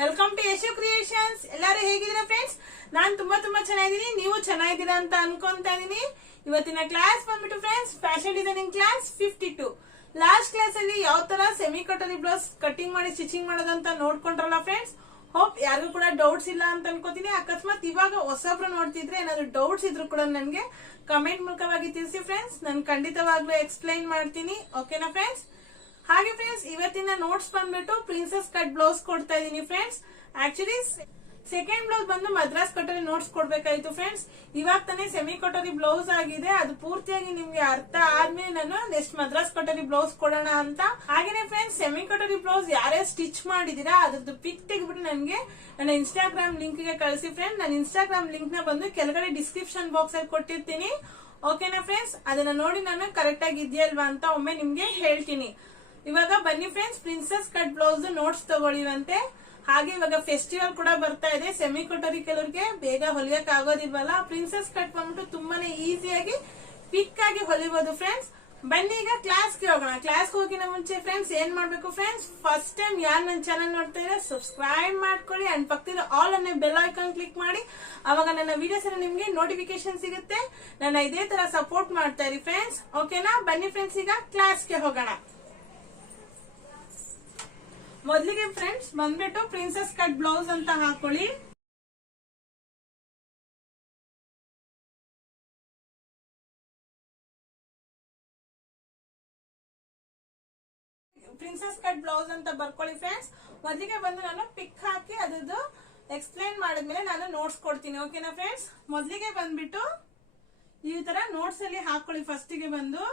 Welcome to Yashu creations. ಎಲ್ಲರೂ ಹೇಗಿದ್ದೀರಾ friends? ನಾನು ತುಂಬಾ ಚೆನ್ನಾಗಿದ್ದೀನಿ, ನೀವು ಚೆನ್ನಾಗಿದ್ದೀರಾ ಅಂತ ಅನ್ಕೊಂತಾ ಇದೀನಿ. ಇವತ್ತಿನ ಕ್ಲಾಸ್ ಬಂದ್ಬಿಟ್ಟು friends fashion designing class 52. Last class ಅಲ್ಲಿ ಯಾವ ತರ ಸೆಮಿ ಕಟೋರಿ ಬ್ಲೌಸ್ ಕಟಿಂಗ್ ಮಾಡಿ ಸ್ಟಿಚಿಂಗ್ ಮಾಡೋದಂತ ನೋಡ್ಕೊಂಡ್ರಲ್ಲ ಫ್ರೆಂಡ್ಸ್. ಹೋಪ್ ಯಾರಿಗೂ ಕೂಡ ಡೌಟ್ಸ್ ಇಲ್ಲ ಅಂತ ಅನ್ಕೋತೀನಿ. ಅಕಸ್ಮಾತ್ ಇವಾಗ ಹೊಸಬ್ರು ನೋಡ್ತಿದ್ರೆ ಏನಾದ್ರು ಡೌಟ್ಸ್ ಇದ್ರು ಕೂಡ ನನಗೆ ಕಮೆಂಟ್ ಮೂಲಕವಾಗಿ ತಿಳಿಸಿ ಫ್ರೆಂಡ್ಸ್. ನಾನು ಖಂಡಿತವಾಗ್ಲೂ ಎಕ್ಸ್ಪ್ಲೈನ್ ಮಾಡ್ತೀನಿ. ಓಕೆನಾ ಫ್ರೆಂಡ್ಸ್? ಹಾಗೆ ಫ್ರೆಂಡ್ಸ್, ಇವತ್ತಿನ ನೋಟ್ಸ್ ಬಂದ್ಬಿಟ್ಟು ಪ್ರಿನ್ಸೆಸ್ ಕಟ್ ಬ್ಲೌಸ್ ಕೊಡ್ತಾ ಇದೀನಿ ಫ್ರೆಂಡ್ಸ್. ಆಕ್ಚುಲಿ ಸೆಕೆಂಡ್ ಬ್ಲೌಸ್ ಬಂದು ಮದ್ರಾಸ್ ಕಟೋರಿ ನೋಟ್ಸ್ ಕೊಡ್ಬೇಕಾಯ್ತು ಫ್ರೆಂಡ್ಸ್. ಇವಾಗ ತಾನೇ ಸೆಮಿ ಕಟೋರಿ ಬ್ಲೌಸ್ ಆಗಿದೆ, ಅದು ಪೂರ್ತಿಯಾಗಿ ನಿಮ್ಗೆ ಅರ್ಥ ಆದ್ಮೇಲೆ ನಾನು ನೆಕ್ಸ್ಟ್ ಮದ್ರಾಸ್ ಕಟೋರಿ ಬ್ಲೌಸ್ ಕೊಡೋಣ ಅಂತ. ಹಾಗೇನೆ ಫ್ರೆಂಡ್ಸ್, ಸೆಮಿ ಕಟೋರಿ ಬ್ಲೌಸ್ ಯಾರೇ ಸ್ಟಿಚ್ ಮಾಡಿದೀರಾ ಅದ್ರದ್ದು ಪಿಕ್ ತೆಗೆದ್ಬಿಟ್ಟು ನನಗೆ ನನ್ನ ಇನ್ಸ್ಟಾಗ್ರಾಮ್ ಲಿಂಕ್ ಗೆ ಕಳಿಸಿ ಫ್ರೆಂಡ್. ನಾನು ಇನ್ಸ್ಟಾಗ್ರಾಮ್ ಲಿಂಕ್ ನ ಬಂದು ಕೆಳಗಡೆ ಡಿಸ್ಕ್ರಿಪ್ಷನ್ ಬಾಕ್ಸ್ ಅಲ್ಲಿ ಕೊಟ್ಟಿರ್ತೀನಿ. ಓಕೆನಾ ಫ್ರೆಂಡ್ಸ್? ಅದನ್ನ ನೋಡಿ ನಾನು ಕರೆಕ್ಟ್ ಆಗಿ ಇದೆಯಲ್ವಾ ಅಂತ ಒಮ್ಮೆ ನಿಮ್ಗೆ ಹೇಳ್ತೀನಿ. ಇವಾಗ ಬನ್ನಿ friends, princess cut blouse notes ತಗೊಳ್ಳಿವಂತೆ. ಹಾಗೆ ಇವಾಗ ಫೆಸ್ಟಿವಲ್ ಕೂಡ ಬರ್ತಾ ಇದೆ. ಸೆಮಿ ಕಟೋರಿ ಕೆಲವರಿಗೆ ಬೇಗ ಹೊಲಿಯಕ್ ಆಗೋದಿಲ್ವಲ್ಲ, ಪ್ರಿನ್ಸೆಸ್ ಕಟ್ ಬಂದ್ಬಿಟ್ಟು ತುಂಬಾನೇ ಈಸಿಯಾಗಿ ಕ್ವಿಕ್ ಆಗಿ ಹೊಲಿಬಹುದು ಫ್ರೆಂಡ್ಸ್. ಬನ್ನಿ ಈಗ ಕ್ಲಾಸ್ಗೆ ಹೋಗೋಣ. ಕ್ಲಾಸ್ಗೆ ಹೋಗಿನ ಮುಂಚೆ ಫ್ರೆಂಡ್ಸ್ ಏನ್ ಮಾಡ್ಬೇಕು ಫ್ರೆಂಡ್ಸ್, ಫಸ್ಟ್ ಟೈಮ್ ಯಾರು ನನ್ನ ಚಾನಲ್ ನೋಡ್ತಾ ಇದ್ರೆ ಸಬ್ಸ್ಕ್ರೈಬ್ ಮಾಡ್ಕೊಳ್ಳಿ ಅಂಡ್ ಪಕ್ಕದ ಆಲ್ ಅನ್ನೋ ಬೆಲ್ ಐಕಾನ್ ಕ್ಲಿಕ್ ಮಾಡಿ. ಅವಾಗ ನನ್ನ ವಿಡಿಯೋಸ್ ಎಲ್ಲ ನಿಮ್ಗೆ ನೋಟಿಫಿಕೇಶನ್ ಸಿಗುತ್ತೆ. ನನ್ನ ಇದೇ ತರ ಸಪೋರ್ಟ್ ಮಾಡ್ತಾ ಇರಿ ಫ್ರೆಂಡ್ಸ್. ಓಕೆನಾ? ಬನ್ನಿ ಫ್ರೆಂಡ್ಸ್, ಈಗ ಕ್ಲಾಸ್ಗೆ ಹೋಗೋಣ. ಮೊದಲಿಗೆ ಫ್ರೆಂಡ್ಸ್ ಬಂದ್ಬಿಟ್ಟು ಪ್ರಿನ್ಸೆಸ್ ಕಟ್ ಬ್ಲೌಸ್ ಅಂತ ಹಾಕೊಳ್ಳಿ. ಪ್ರಿನ್ಸೆಸ್ ಕಟ್ ಬ್ಲೌಸ್ ಅಂತ ಬರ್ಕೊಳ್ಳಿ ಫ್ರೆಂಡ್ಸ್. ಮೊದಲಿಗೆ ಬಂದು ನಾನು ಪಿಕ್ ಹಾಕಿ ಅದ್ರದ್ದು ಎಕ್ಸ್ಪ್ಲೈನ್ ಮಾಡಿದ್ಮೇಲೆ ನಾನು ನೋಟ್ಸ್ ಕೊಡ್ತೀನಿ. ಓಕೆನಾ ಫ್ರೆಂಡ್ಸ್? ಮೊದಲಿಗೆ ಬಂದ್ಬಿಟ್ಟು ಈ ತರ ನೋಟ್ಸ್ ಅಲ್ಲಿ ಹಾಕೊಳ್ಳಿ. ಫಸ್ಟಿಗೆ ಬಂದು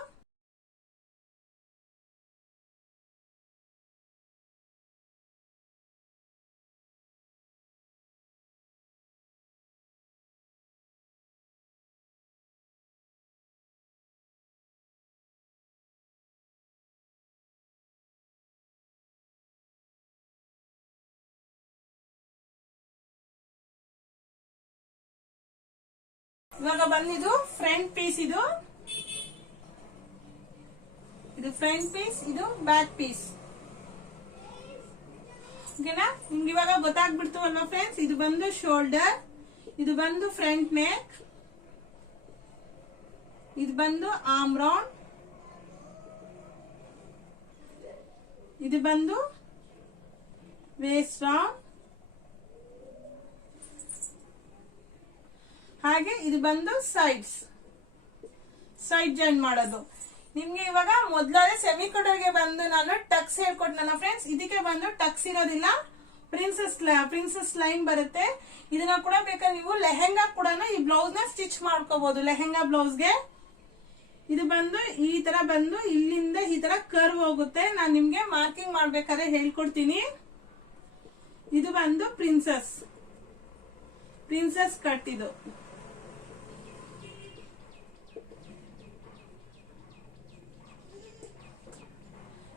ಇವಾಗ ಬಂದಿದ್ದು ಫ್ರಂಟ್ ಪೀಸ್, ಇದು ಫ್ರಂಟ್ ಪೀಸ್, ಇದು ಬ್ಯಾಕ್ ಪೀಸ್. ಓಕೆನಾ? ನಿಮ್ಗೆ ಇವಾಗ ಗೊತ್ತಾಗ್ಬಿಡ್ತು ಅಲ್ವಾ ಫ್ರೆಂಡ್ಸ್? ಇದು ಬಂದು ಶೋಲ್ಡರ್, ಇದು ಬಂದು ಫ್ರಂಟ್ ನೆಕ್, ಇದು ಬಂದು ಆರ್ಮ್ ರೌಂಡ್, ಇದು ಬಂದು ವೇಸ್ಟ್ ರೌಂಡ್, ಹಾಗೆ ಇದು ಬಂದು ಸೈಡ್ ಜಾಯಿನ್ ಮಾಡೋದು. ನಿಮ್ಗೆ ಇವಾಗ ಮೊದಲಾದ್ರೆ ಸೆಮಿ ಕಟೋರಿಗೆ ಬಂದು ನಾನು ಟಕ್ಸ್ ಹೇಳ್ಕೊಟ್ನಲ್ಲ ಫ್ರೆಂಡ್ಸ್, ಇದಕ್ಕೆ ಬಂದು ಟಕ್ಸ್ ಇರೋದಿಲ್ಲ, ಪ್ರಿನ್ಸೆಸ್ ಲೈನ್ ಬರುತ್ತೆ. ಇದನ್ನ ಕೂಡ ಬೇಕಾದ್ರೆ ನೀವು ಲೆಹೆಂಗಾ ಕೂಡ ಈ ಬ್ಲೌಸ್ ನ ಸ್ಟಿಚ್ ಮಾಡ್ಕೋಬಹುದು. ಲೆಹೆಂಗಾ ಬ್ಲೌಸ್ಗೆ ಇದು ಬಂದು ಈ ತರ ಬಂದು ಇಲ್ಲಿಂದ ಈ ತರ ಕರ್ವ್ ಹೋಗುತ್ತೆ. ನಾನು ನಿಮ್ಗೆ ಮಾರ್ಕಿಂಗ್ ಮಾಡ್ಬೇಕಾದ್ರೆ ಹೇಳ್ಕೊಡ್ತೀನಿ. ಇದು ಬಂದು ಪ್ರಿನ್ಸೆಸ್ ಕಟ್. ಇದು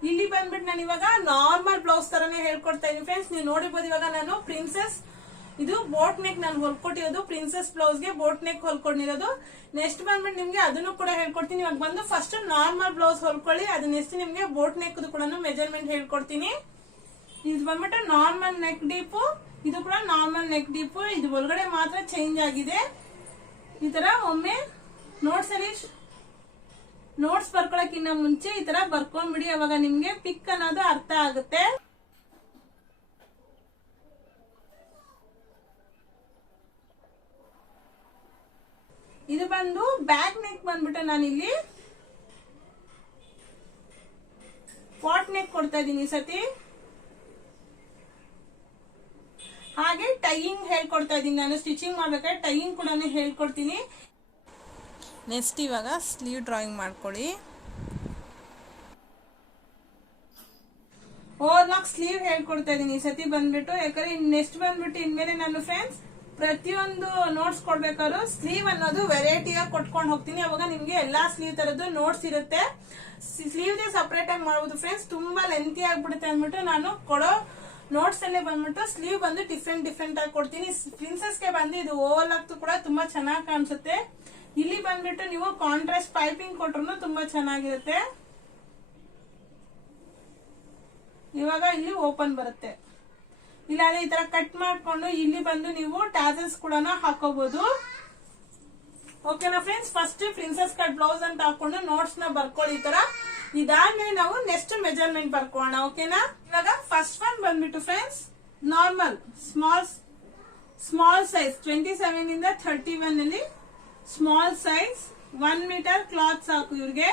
ಇಲ್ಲಿ ಬಂದ್ಬಿಟ್ಟು ನಾನು ಇವಾಗ ನಾರ್ಮಲ್ ಬ್ಲೌಸ್ ತರಾನೇ ಹೇಳ್ಕೊಡ್ತಾ ಇದೀನಿ ಫ್ರೆಂಡ್ಸ್. ನೀವು ನೋಡಿರ್ಬೋದು ಇವಾಗ ನಾನು ಪ್ರಿನ್ಸೆಸ್ ಇದು ಬೋಟ್ ನೆಕ್ ನಾನು ಹೊಲ್ಕೊಟ್ಟಿರೋದು, ಪ್ರಿನ್ಸೆಸ್ ಬ್ಲೌಸ್ ಗೆ ಬೋಟ್ ನೆಕ್ ಹೊಲ್ಕೊಂಡಿರೋದು. ನೆಕ್ಸ್ಟ್ ಬಂದ್ಬಿಟ್ಟು ನಿಮ್ಗೆ ಅದನ್ನು ಕೂಡ ಹೇಳ್ಕೊಡ್ತೀನಿ. ಇವಾಗ ಬಂದು ಫಸ್ಟ್ ನಾರ್ಮಲ್ ಬ್ಲೌಸ್ ಹೊಲ್ಕೊಳ್ಳಿ, ಅದು ನೆಕ್ಸ್ಟ್ ನಿಮ್ಗೆ ಬೋಟ್ ನೆಕ್ ಕೂಡ ಮೆಜರ್ಮೆಂಟ್ ಹೇಳ್ಕೊಡ್ತೀನಿ. ಇದು ಬಂದ್ಬಿಟ್ಟು ನಾರ್ಮಲ್ ನೆಕ್ ಡೀಪು, ಇದು ಕೂಡ ನಾರ್ಮಲ್ ನೆಕ್ ಡೀಪು. ಇದು ಒಳಗಡೆ ಮಾತ್ರ ಚೇಂಜ್ ಆಗಿದೆ. ಈ ತರ ಒಮ್ಮೆ ನೋಟ್ಸ್ ಬರ್ಕೊಳಕ್ಕಿಂತ ಮುಂಚೆ ಈ ತರ ಬರ್ಕೊಂಡ್ಬಿಡಿ, ಅವಾಗ ನಿಮ್ಗೆ ಪಿಕ್ ಅನ್ನೋದು ಅರ್ಥ ಆಗುತ್ತೆ. ಇದು ಬಂದು ಬ್ಯಾಕ್ ನೆಕ್ ಬಂದ್ಬಿಟ್ಟು ನಾನಿಲ್ಲಿ ಪಾಟ್ ನೆಕ್ ಕೊಡ್ತಾ ಇದೀನಿ ಈ ಸತಿ. ಹಾಗೆ ಟೈಯಿಂಗ್ ಹೇಳ್ಕೊಡ್ತಾ ಇದೀನಿ ನಾನು. ಸ್ಟಿಚಿಂಗ್ ಮಾಡ್ಬೇಕಾದ್ರೆ ಟೈಯಿಂಗ್ ಕೂಡ ಹೇಳ್ಕೊಡ್ತೀನಿ. ನೆಕ್ಸ್ಟ್ ಇವಾಗ ಸ್ಲೀವ್ ಡ್ರಾಯಿಂಗ್ ಮಾಡ್ಕೊಳ್ಳಿ. ಓವರ್ಲಾಕ್ ಸ್ಲೀವ್ ಹೇಳ್ಕೊಡ್ತಾ ಇದೀನಿ ಈ ಸತಿ ಬಂದ್ಬಿಟ್ಟು. ಯಾಕಂದ್ರೆ ನೆಕ್ಸ್ಟ್ ಬಂದ್ಬಿಟ್ಟು ಇನ್ಮೇಲೆ ನಾನು ಫ್ರೆಂಡ್ಸ್ ಪ್ರತಿಯೊಂದು ನೋಟ್ಸ್ ಕೊಡ್ಬೇಕಾದ್ರು ಸ್ಲೀವ್ ಅನ್ನೋದು ವೆರೈಟಿಯಾಗಿ ಕೊಟ್ಕೊಂಡು ಹೋಗ್ತೀನಿ. ಅವಾಗ ನಿಮ್ಗೆ ಎಲ್ಲಾ ಸ್ಲೀವ್ ತರದ್ದು ನೋಟ್ಸ್ ಇರುತ್ತೆ. ಸ್ಲೀವ್ ಸಪರೇಟ್ ಆಗಿ ಮಾಡಬಹುದು ಫ್ರೆಂಡ್ಸ್, ತುಂಬಾ ಲೆಂತಿ ಆಗ್ಬಿಡುತ್ತೆ ಅಂದ್ಬಿಟ್ಟು ನಾನು ಕೊಡೋ ನೋಟ್ಸ್ ಅಲ್ಲೇ ಬಂದ್ಬಿಟ್ಟು ಸ್ಲೀವ್ ಬಂದು ಡಿಫ್ರೆಂಟ್ ಆಗಿ ಕೊಡ್ತೀನಿ. ಪ್ರಿನ್ಸೆಸ್ಗೆ ಬಂದು ಇದು ಓವರ್ಲಾಕ್ ಕೂಡ ತುಂಬಾ ಚೆನ್ನಾಗಿ ಕಾಣಿಸುತ್ತೆ. ಇಲ್ಲಿ ಬಂದ್ಬಿಟ್ಟು ನೀವು ಕಾಂಟ್ರಾಸ್ಟ್ ಪೈಪಿಂಗ್ ಕೊಟ್ರು ತುಂಬಾ ಚೆನ್ನಾಗಿರುತ್ತೆ. ಇವಾಗ ಇಲ್ಲಿ ಓಪನ್ ಬರುತ್ತೆ. ಇಲ್ಲಾಂದ್ರೆ ಈ ತರ ಕಟ್ ಮಾಡ್ಕೊಂಡು ಇಲ್ಲಿ ಬಂದು ನೀವು ಟ್ಯಾಸಲ್ಸ್ ಕೂಡ ಹಾಕೋಬಹುದು. ಓಕೆನಾ friends, first princess cut blouse ಅಂತ ಹಾಕೊಂಡು ನೋಟ್ಸ್ ನ ಬರ್ಕೊಳ್ಳಿ ಈ ತರ. ಇದಾದ್ಮೇಲೆ ನಾವು ನೆಕ್ಸ್ಟ್ ಮೆಜರ್ಮೆಂಟ್ ಬರ್ಕೊಳ್ಳೋಣ. ಓಕೆನಾ, ಇವಾಗ ಫಸ್ಟ್ ಒನ್ ಬಂದ್ಬಿಟ್ಟು ಫ್ರೆಂಡ್ಸ್ ನಾರ್ಮಲ್ ಸ್ಮಾಲ್ ಸೈಜ್ 27 ಇಂದ 31 ಅಲ್ಲಿ ಸ್ಮಾಲ್ ಸೈಜ್ 1 ಮೀಟರ್ ಕ್ಲಾತ್ ಸಾಕು ಇವ್ರಿಗೆ.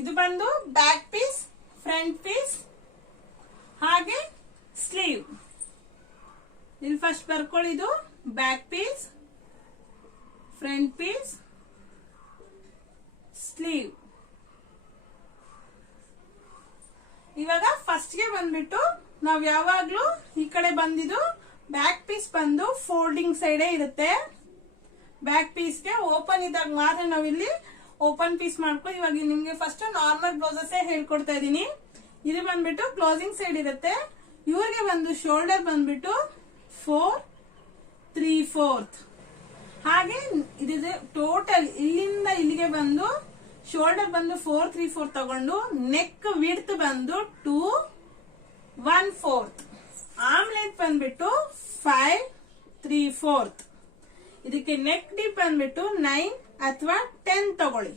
ಇದು ಬಂದು ಬ್ಯಾಕ್ ಪೀಸ್, ಫ್ರಂಟ್ ಪೀಸ್, ಹಾಗೆ ಸ್ಲೀವ್. ಇಲ್ಲಿ ಫಸ್ಟ್ ಬರ್ಕೊಳ್ಳಿ, ಇದು back piece, front piece, sleeve. ಇವಾಗ ಫಸ್ಟ್ ಗೆ ಬಂದ್ಬಿಟ್ಟು ನಾವ್ ಯಾವಾಗ್ಲೂ ಈ ಕಡೆ ಬಂದಿದ್ದು ಬ್ಯಾಕ್ ಪೀಸ್ ಬಂದು ಫೋಲ್ಡಿಂಗ್ ಸೈಡೇ ಇರುತ್ತೆ. ಬ್ಯಾಕ್ ಪೀಸ್ಗೆ ಓಪನ್ ಇದ್ದಾಗ ಮಾತ್ರ ನಾವಿಲ್ಲಿ ಓಪನ್ ಪೀಸ್ ಮಾಡ್ಕೊ. ಇವಾಗ ನಿಮ್ಗೆ ಫಸ್ಟ್ ನಾರ್ಮಲ್ ಬ್ಲೌಸಸ್ ಹೇಳ್ಕೊಡ್ತಾ ಇದೀನಿ. ಇದು ಬಂದ್ಬಿಟ್ಟು ಕ್ಲೋಸಿಂಗ್ ಸೈಡ್ ಇರುತ್ತೆ. ಇವ್ರಿಗೆ ಬಂದು ಶೋಲ್ಡರ್ ಬಂದ್ಬಿಟ್ಟು 4 3/4. ಹಾಗೆ ಇದು ಟೋಟಲ್ ಇಲ್ಲಿಂದ ಇಲ್ಲಿಗೆ ಬಂದು ಶೋಲ್ಡರ್ ಬಂದು 4 3/4 ತಗೊಂಡು ನೆಕ್ ವಿಡ್ತ್ ಬಂದು 2 1/4. ಆರ್ಮ್ ಲೆಂತ್ ಬಂದ್ಬಿಟ್ಟು 5 3/4. ಇದಕ್ಕೆ ನೆಕ್ ಡೀಪ್ ಬಂದ್ಬಿಟ್ಟು 9 ಅಥವಾ 10 ತಗೊಳ್ಳಿ.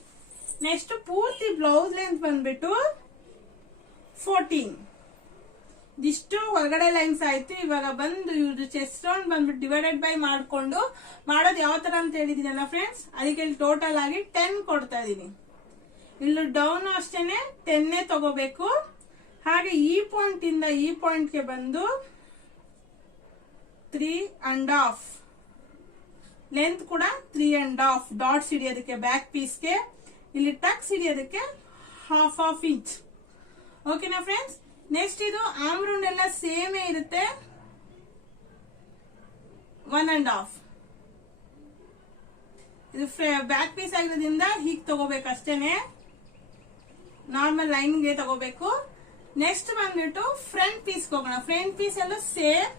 ನೆಕ್ಸ್ಟ್ ಪೂರ್ತಿ ಬ್ಲೌಸ್ ಲೆಂತ್ ಬಂದ್ಬಿಟ್ಟು 14. ಇದಿಷ್ಟು ಹೊರಗಡೆ ಲೈನ್ಸ್ ಆಯ್ತು. ಇವಾಗ ಬಂದು ಇವ್ರದ್ದು ಚೆಸ್ಟ್ ರೌಂಡ್ ಬಂದ್ಬಿಟ್ಟು ಡಿವೈಡೆಡ್ ಬೈ ಮಾಡ್ಕೊಂಡು ಮಾಡೋದು ಯಾವ ತರ ಅಂತ ಹೇಳಿದೀನಲ್ಲ ಫ್ರೆಂಡ್ಸ್, ಅದಕ್ಕೆ ಇಲ್ಲಿ ಟೋಟಲ್ ಆಗಿ 10 ಕೊಡ್ತಾ ಇದೀನಿ. ಇಲ್ಲಿ ಡೌನ್ ಅಷ್ಟೇನೆ 10 ತಗೋಬೇಕು. ಹಾಗೆ ಈ ಪಾಯಿಂಟ್ ಇಂದ ಈ ಪಾಯಿಂಟ್ ಗೆ ಬಂದು 3.5. ಲೆಂತ್ ಕೂಡ 3.5. ಡಾಟ್ಸ್ ಹಿಡಿಯೋದಕ್ಕೆ ಬ್ಯಾಕ್ ಪೀಸ್ಗೆ, ಇಲ್ಲಿ ಟಕ್ಸ್ ಹಿಡಿಯೋದಕ್ಕೆ 1/2 ಇಂಚ್. ಓಕೆನಾ ಫ್ರೆಂಡ್ಸ್, ನೆಕ್ಸ್ಟ್ ಇದು ಆರ್ಮ್ ರೌಂಡ್ ಎಲ್ಲ ಸೇಮ್ ಇರುತ್ತೆ, 1.5. ಇದು ಬ್ಯಾಕ್ ಪೀಸ್ ಆಗಿರೋದ್ರಿಂದ ಹೀಗೆ ತಗೋಬೇಕಷ್ಟೇನೆ, ನಾರ್ಮಲ್ ಲೈನ್ಗೆ ತಗೋಬೇಕು. ನೆಕ್ಸ್ಟ್ ಬಂದ್ಬಿಟ್ಟು ಫ್ರಂಟ್ ಪೀಸ್ ಹೋಗೋಣ. ಫ್ರಂಟ್ ಪೀಸ್ ಎಲ್ಲ same,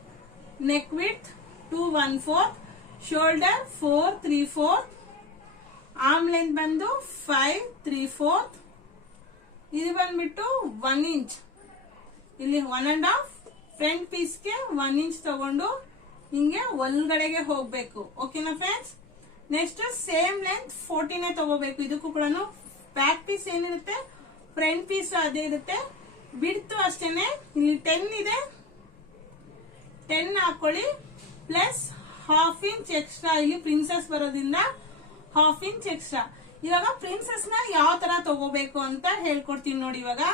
neck width 2 1/4, shoulder 4 3/4, arm length ಬಂದು 5 3/4. ಇದು ಬಂದ್ಬಿಟ್ಟು 1 ಇಂಚ್. ಇಲ್ಲಿ 1.5. ಫ್ರಂಟ್ ಪೀಸ್ಗೆ 1 ಇಂಚ್ ತಗೊಂಡು ಹಿಂಗೆ ಒಳಗಡೆಗೆ ಹೋಗ್ಬೇಕು. ಓಕೆನಾ ಫ್ರೆಂಡ್ಸ್, ನೆಕ್ಸ್ಟ್ ಸೇಮ್ ಲೆಂತ್ 14 ತಗೋಬೇಕು. ಇದಕ್ಕೂ ಕೂಡ ಬ್ಯಾಕ್ ಪೀಸ್ ಏನಿರುತ್ತೆ ಫ್ರಂಟ್ ಪೀಸ್ ಅದೇ ಇರುತ್ತೆ. ಬಿಡ್ತು ಅಷ್ಟೇನೆ. ಇಲ್ಲಿ 10 ಇದೆ, 10 ಹಾಕೊಳ್ಳಿ. ಪ್ಲಸ್ 1/2 ಇಂಚ್ ಎಕ್ಸ್ಟ್ರಾ, ಇಲ್ಲಿ ಪ್ರಿನ್ಸೆಸ್ ಬರೋದ್ರಿಂದ 1/2 ಇಂಚ್ ಎಕ್ಸ್ಟ್ರಾ. ಇವಾಗ ಪ್ರಿನ್ಸೆಸ್ ನ ಯಾವ ತರ ತಗೋಬೇಕು ಅಂತ ಹೇಳ್ಕೊಡ್ತೀನಿ ನೋಡಿ. ಇವಾಗ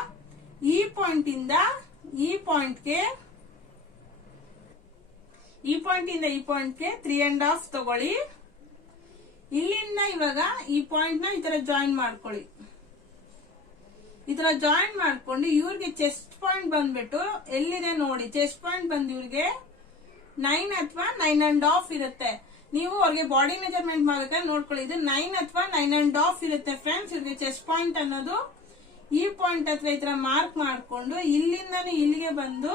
ಈ ಪಾಯಿಂಟ್ ಇಂದ ಈ ಪಾಯಿಂಟ್ಗೆ 3.5 ತಗೊಳ್ಳಿ. ಇಲ್ಲಿಂದ ಇವಾಗ ಈ ಪಾಯಿಂಟ್ ನ ಈ ತರ ಜಾಯಿನ್ ಮಾಡ್ಕೊಳ್ಳಿ. ಈ ತರ ಜಾಯಿನ್ ಮಾಡ್ಕೊಂಡು ಇವ್ರಿಗೆ ಚೆಸ್ಟ್ ಪಾಯಿಂಟ್ ಬಂದ್ಬಿಟ್ಟು ಎಲ್ಲಿದೆ ನೋಡಿ, ಚೆಸ್ಟ್ ಪಾಯಿಂಟ್ ಬಂದು ಇವ್ರಿಗೆ 9 ಅಥವಾ 9.5 ಇರುತ್ತೆ. ನೀವು ಅವ್ರಿಗೆ ಬಾಡಿ ಮೆಜರ್ಮೆಂಟ್ ಮಾಡ್ಬೇಕಾದ್ರೆ ನೋಡ್ಕೊಳ್ಳಿ. ಇದು 9 ಅಥವಾ 9.5 ಇರುತ್ತೆ ಫ್ರೆಂಡ್ಸ್. ಇವ್ರಿಗೆ ಚೆಸ್ಟ್ ಪಾಯಿಂಟ್ ಅನ್ನೋದು ಈ ಪಾಯಿಂಟ್ ಅಥವಾ ಈ ತರ ಮಾರ್ಕ್ ಮಾಡ್ಕೊಂಡು ಇಲ್ಲಿಂದ ಇಲ್ಲಿಗೆ ಬಂದು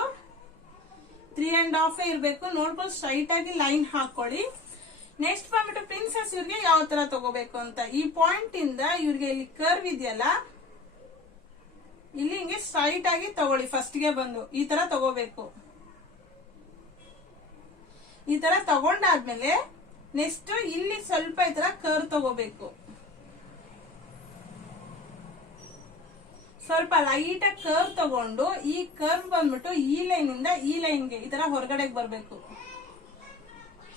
3.5 ಇರ್ಬೇಕು. ನೋಡ್ಕೊಂಡು ಸ್ಟ್ರೈಟ್ ಆಗಿ ಲೈನ್ ಹಾಕೊಳ್ಳಿ. ನೆಕ್ಸ್ಟ್ ಬಂದ್ಬಿಟ್ಟು ಪ್ರಿನ್ಸೆಸ್ ಇವ್ರಿಗೆ ಯಾವ ತರ ತಗೋಬೇಕು ಅಂತ, ಈ ಪಾಯಿಂಟ್ ಇಂದ ಇವ್ರಿಗೆ ಇಲ್ಲಿ ಕರ್ವ್ ಇದೆಯಲ್ಲ, ಇಲ್ಲಿ ಹಿಂಗೆ ಸ್ಟ್ರೈಟ್ ಆಗಿ ತಗೊಳ್ಳಿ. ಫಸ್ಟ್ ಗೆ ಬಂದು ಈ ತರ ತಗೋಬೇಕು. ಈ ತರ ತಗೊಂಡಾದ್ಮೇಲೆ ನೆಕ್ಸ್ಟ್ ಇಲ್ಲಿ ಸ್ವಲ್ಪ ಈ ತರ ಕರ್ವ್ ತಗೋಬೇಕು. ಸ್ವಲ್ಪ ಲೈಟ್ ಆಗಿ ಕರ್ವ್ ತಗೊಂಡು ಈ ಕರ್ವ್ ಬಂದ್ಬಿಟ್ಟು ಈ ಲೈನ್ ಇಂದ ಈ ಲೈನ್ಗೆ ಈ ತರ ಹೊರಗಡೆ ಬರ್ಬೇಕು.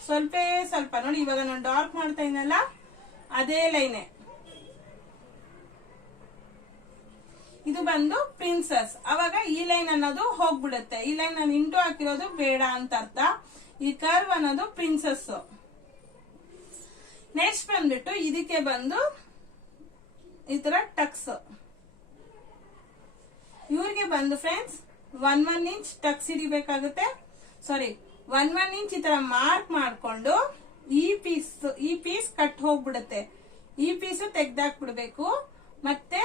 ಸ್ವಲ್ಪ ನೋಡಿ, ಇವಾಗ ನಾನು ಡಾರ್ಕ್ ಮಾಡ್ತಾ ಇದ್ದಲ್ಲ ಅದೇ ಲೈನೆ. ಇದು ಬಂದು ಪ್ರಿನ್ಸೆಸ್. ಅವಾಗ ಈ ಲೈನ್ ಅನ್ನೋದು ಹೋಗ್ಬಿಡುತ್ತೆ. ಈ ಲೈನ್ ನಾನು ಇಂಟು ಹಾಕಿರೋದು ಬೇಡ ಅಂತ ಅರ್ಥ. ಈ ಕರ್ವ್ ಅನ್ನೋದು ಪ್ರಿನ್ಸೆಸ್. ನೆಕ್ಸ್ಟ್ ಬಂದ್ಬಿಟ್ಟು ಇದಕ್ಕೆ ಬಂದು ಈ ತರ ಟಕ್ಸ್. ಇವ್ರಿಗೆ ಬಂದು ಫ್ರೆಂಡ್ಸ್ 1 ಇಂಚ್ ಟಕ್ಸ್ ಹಿಡಿಬೇಕಾಗುತ್ತೆ. ಸಾರಿ 1 ಇಂಚ್ ಈ ತರ ಮಾರ್ಕ್ ಮಾಡ್ಕೊಂಡು ಈ ಪೀಸ್ ಕಟ್ ಹೋಗ್ಬಿಡುತ್ತೆ. ಈ ಪೀಸ್ ತೆಗ್ದಾಕ್ಬಿಡ್ಬೇಕು. ಮತ್ತೆ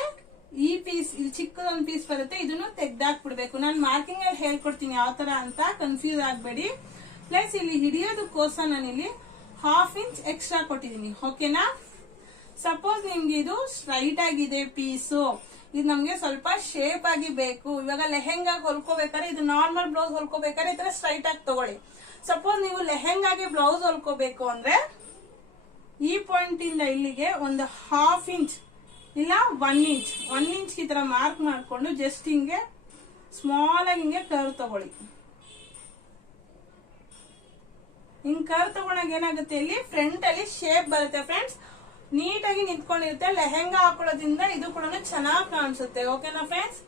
ಈ ಪೀಸ್ ಇಲ್ಲಿ ಚಿಕ್ಕದೊಂದು ಪೀಸ್ ಬರುತ್ತೆ, ಇದನ್ನು ತೆಗ್ದಾಕ್ಬಿಡ್ಬೇಕು. ನಾನು ಮಾರ್ಕಿಂಗ್ ಅಲ್ಲಿ ಹೇಳ್ಕೊಡ್ತೀನಿ ಯಾವ ತರ ಅಂತ, ಕನ್ಫ್ಯೂಸ್ ಆಗ್ಬೇಡಿ. ಪ್ಲಸ್ ಇಲ್ಲಿ ಹಿಡಿಯೋದಕ್ಕೋಸ್ಕರ ನಾನು ಇಲ್ಲಿ 1/2 ಇಂಚ್ ಎಕ್ಸ್ಟ್ರಾ ಕೊಟ್ಟಿದ್ದೀನಿ. ಓಕೆನಾ? ಸಪೋಸ್ ನಿಮ್ಗೆ ಇದು ಸ್ಟ್ರೈಟ್ ಆಗಿದೆ ಪೀಸು, ಇದು ನಮ್ಗೆ ಸ್ವಲ್ಪ ಶೇಪ್ ಆಗಿ ಬೇಕು. ಇವಾಗ ಲೆಹೆಂಗಾ ಹೊಲ್ಕೋಬೇಕಾದ್ರೆ, ಇದು ನಾರ್ಮಲ್ ಬ್ಲೌಸ್ ಹೊಲ್ಕೋಬೇಕಾದ್ರೆ ಈ ತರ ಸ್ಟ್ರೈಟ್ ಆಗಿ ತಗೊಳ್ಳಿ. ಸಪೋಸ್ ನೀವು ಲೆಹೆಂಗಾಗೆ ಬ್ಲೌಸ್ ಹೊಲ್ಕೋಬೇಕು ಅಂದ್ರೆ ಈ ಪಾಯಿಂಟ್ ಇಂದ ಇಲ್ಲಿಗೆ ಒಂದು 1/2 ಇಂಚ್ ಇಲ್ಲ 1 ಇಂಚ್ ಈ ತರ ಮಾರ್ಕ್ ಮಾಡ್ಕೊಂಡು ಜಸ್ಟ್ ಹಿಂಗೆ ಸ್ಮಾಲ್ ಆಗಿ ಹಿಂಗೆ ಕರ್ವ್ ತಗೊಳ್ಳಿ. ಹಿಂಗ್ ಕರ್ವ್ ತಗೊಂಡಾಗ ಏನಾಗುತ್ತೆ, ಇಲ್ಲಿ ಫ್ರಂಟ್ ಅಲ್ಲಿ ಶೇಪ್ ಬರುತ್ತೆ ಫ್ರೆಂಡ್ಸ್. ನೀಟಾಗಿ ನಿಂತ್ಕೊಂಡಿರುತ್ತೆ. ಲೆಹೆಂಗಾ ಹಾಕೊಳ್ಳೋದ್ರಿಂದ ಇದು ಕೂಡ ಚೆನ್ನಾಗಿ ಕಾಣಿಸುತ್ತೆ. ಓಕೆನಾ ಫ್ರೆಂಡ್ಸ್?